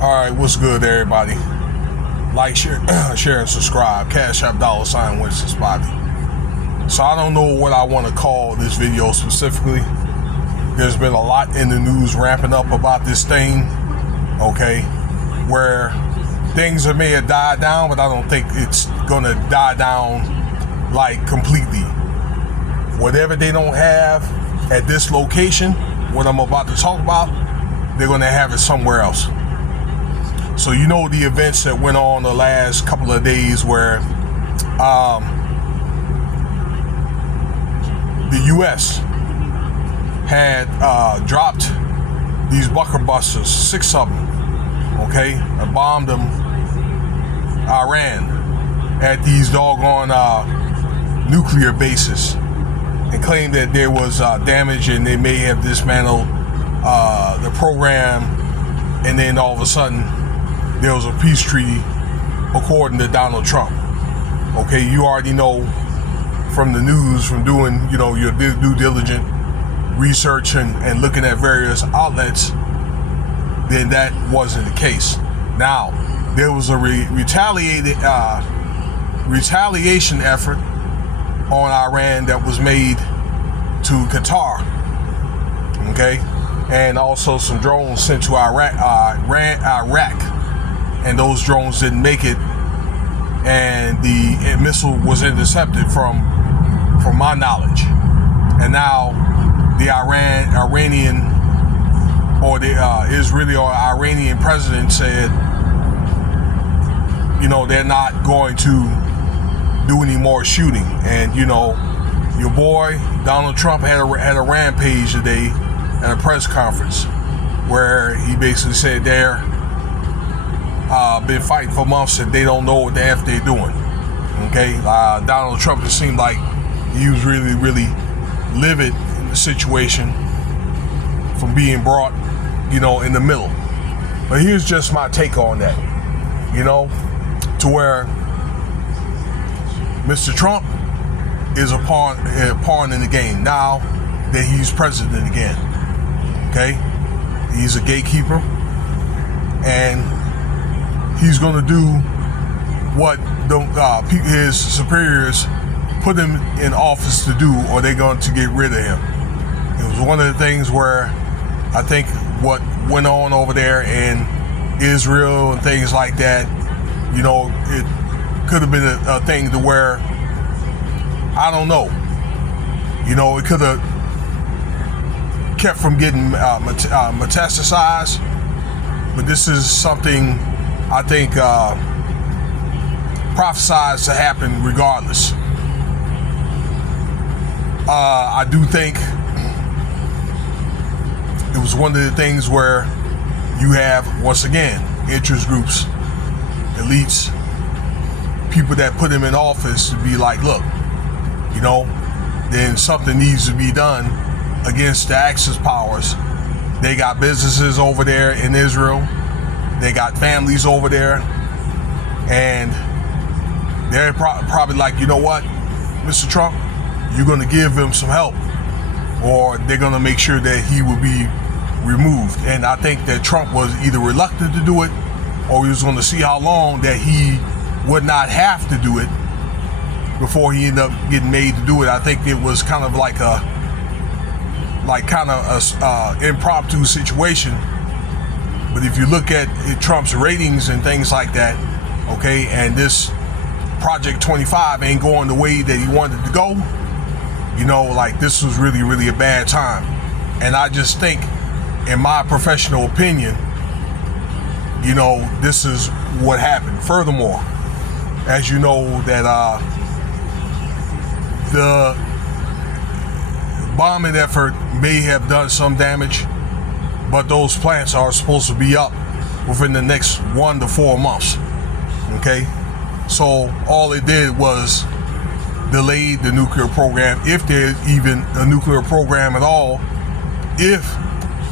Alright, what's good, everybody? Like, share, share and subscribe. Cash App $ Winston Spotty. So I don't know what I want to call this video specifically. There's been a lot in the news ramping up about this thing, okay, where things may have died down, but I don't think it's gonna die down like completely. Whatever they don't have at this location, what I'm about to talk about, they're gonna have it somewhere else. So you know the events that went on the last couple of days where the U.S. had dropped these bunker busters, 6 of them, okay, and bombed them, Iran, at these doggone nuclear bases, and claimed that there was damage and they may have dismantled the program, and then all of a sudden there was a peace treaty according to Donald Trump. Okay, you already know from the news, from doing, you know, your due diligent research and looking at various outlets, then that wasn't the case. Now, there was a retaliation effort on Iran that was made to Qatar, okay, and also some drones sent to Iraq, and those drones didn't make it, and the missile was intercepted from my knowledge. And now the Iranian or the Israeli or Iranian president said, you know, they're not going to do any more shooting. And you know, your boy Donald Trump had a rampage today at a press conference where he basically said they're been fighting for months and they don't know what the F they're doing. Okay, Donald Trump, it seemed like he was really livid in the situation from being brought, you know, in the middle. But here's just my take on that, you know, to where Mr. Trump is a pawn in the game now that he's president again. Okay, he's a gatekeeper, and he's going to do what his superiors put him in office to do, or they're going to get rid of him. It was one of the things where I think what went on over there in Israel and things like that, you know, it could have been a thing to where, I don't know, you know, it could have kept from getting metastasized, but this is something I think prophesized to happen regardless. I do think it was one of the things where you have, once again, interest groups, elites, people that put him in office to be like, look, you know, then something needs to be done against the Axis powers. They got businesses over there in Israel. They got families over there, and they're probably like, you know what, Mr. Trump, you're going to give him some help, or they're going to make sure that he will be removed. And I think that Trump was either reluctant to do it, or he was going to see how long that he would not have to do it before he ended up getting made to do it. I think it was kind of like a impromptu situation. But if you look at Trump's ratings and things like that, okay, and this Project 25 ain't going the way that he wanted to go, you know, like, this was really a bad time. And I just think, in my professional opinion, you know, this is what happened. Furthermore, as you know, that the bombing effort may have done some damage, but those plants are supposed to be up within the next 1 to 4 months. Okay, so all it did was delay the nuclear program, if there's even a nuclear program at all. If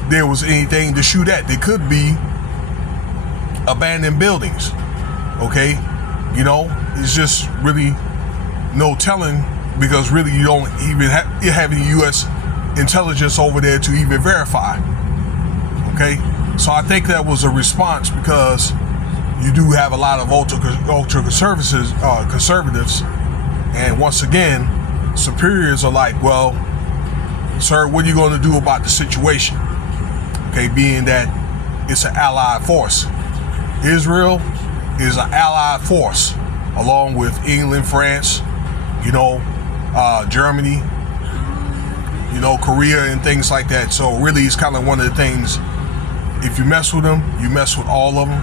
there was anything to shoot at, there could be abandoned buildings. Okay, you know, it's just really no telling, because really you don't even have any U.S. intelligence over there to even verify. Okay, So I think that was a response, because you do have a lot of ultra conservatives, and once again, superiors are like, well, sir, what are you going to do about the situation? Okay, being that it's an allied force. Israel is an allied force, along with England, France, Germany, Korea and things like that. So really, it's kind of one of the things, if you mess with them, you mess with all of them.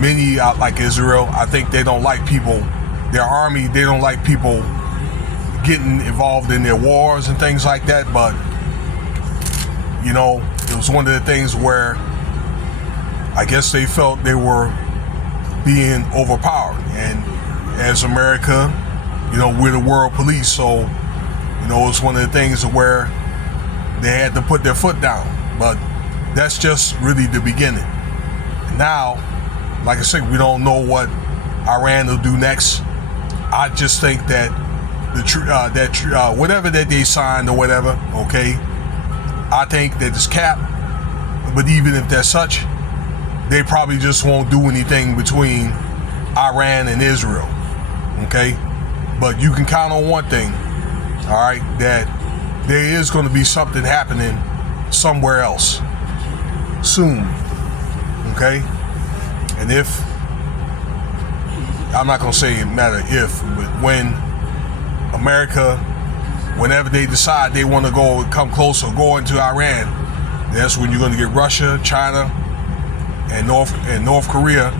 Many, like Israel, I think they don't like people, their army, they don't like people getting involved in their wars and things like that. But, it was one of the things where I guess they felt they were being overpowered. And as America, we're the world police. So, it's one of the things where they had to put their foot down. But that's just really the beginning. Now, like I said, we don't know what Iran will do next. I just think that whatever that they signed or whatever, okay, I think that it's capped. But even if that's such, they probably just won't do anything between Iran and Israel, okay? But you can count on one thing, all right, that there is going to be something happening somewhere else soon, okay? And if, I'm not going to say it matter if, but when America, whenever they decide they want to come close or go into Iran, that's when you're going to get Russia, China, and North Korea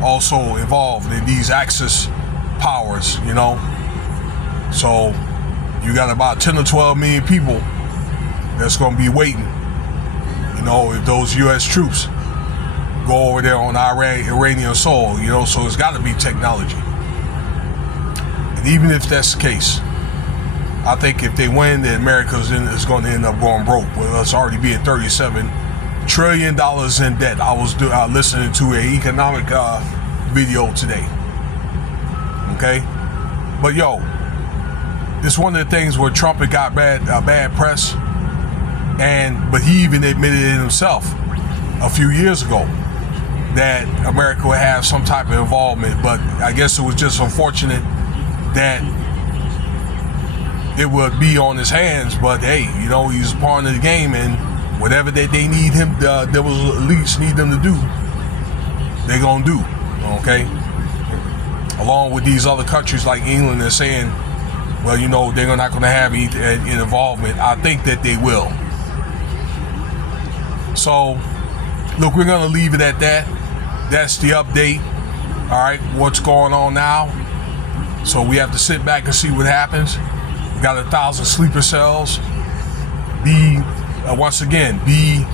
also involved in these Axis powers, So you got about 10 or 12 million people that's going to be waiting, if those U.S. troops go over there on Iranian soil, so it's got to be technology. And even if that's the case, I think if they win, then America is going to end up going broke, with us already being $37 trillion in debt. I was listening to an economic video today. Okay, but it's one of the things where Trump had got bad press, but he even admitted it himself a few years ago that America would have some type of involvement. But I guess it was just unfortunate that it would be on his hands. But hey, he's part of the game, and whatever that they need him, there was at least need them to do, they're gonna do, okay? Along with these other countries like England, they're saying, well, they're not gonna have any involvement. I think that they will. So, look, we're gonna leave it at that. That's the update. All right, what's going on now? So we have to sit back and see what happens. We got 1,000 sleeper cells. Once again, be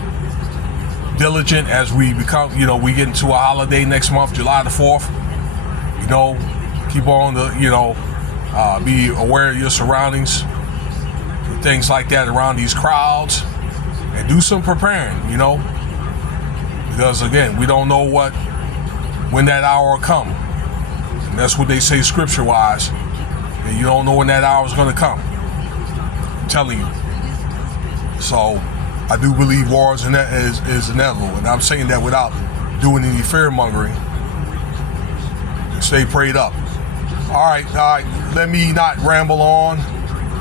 diligent as we become, we get into a holiday next month, July the 4th. Keep on be aware of your surroundings, things like that around these crowds, and do some preparing, because again, we don't know when that hour will come. And that's what they say scripture-wise. And you don't know when that hour is going to come. I'm telling you. So I do believe war is inevitable, and I'm saying that without doing any fear-mongering. Stay prayed up. All right. Let me not ramble on.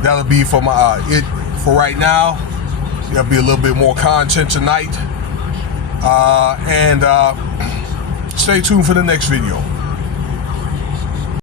That'll be for it for right now. There'll be a little bit more content tonight, and stay tuned for the next video.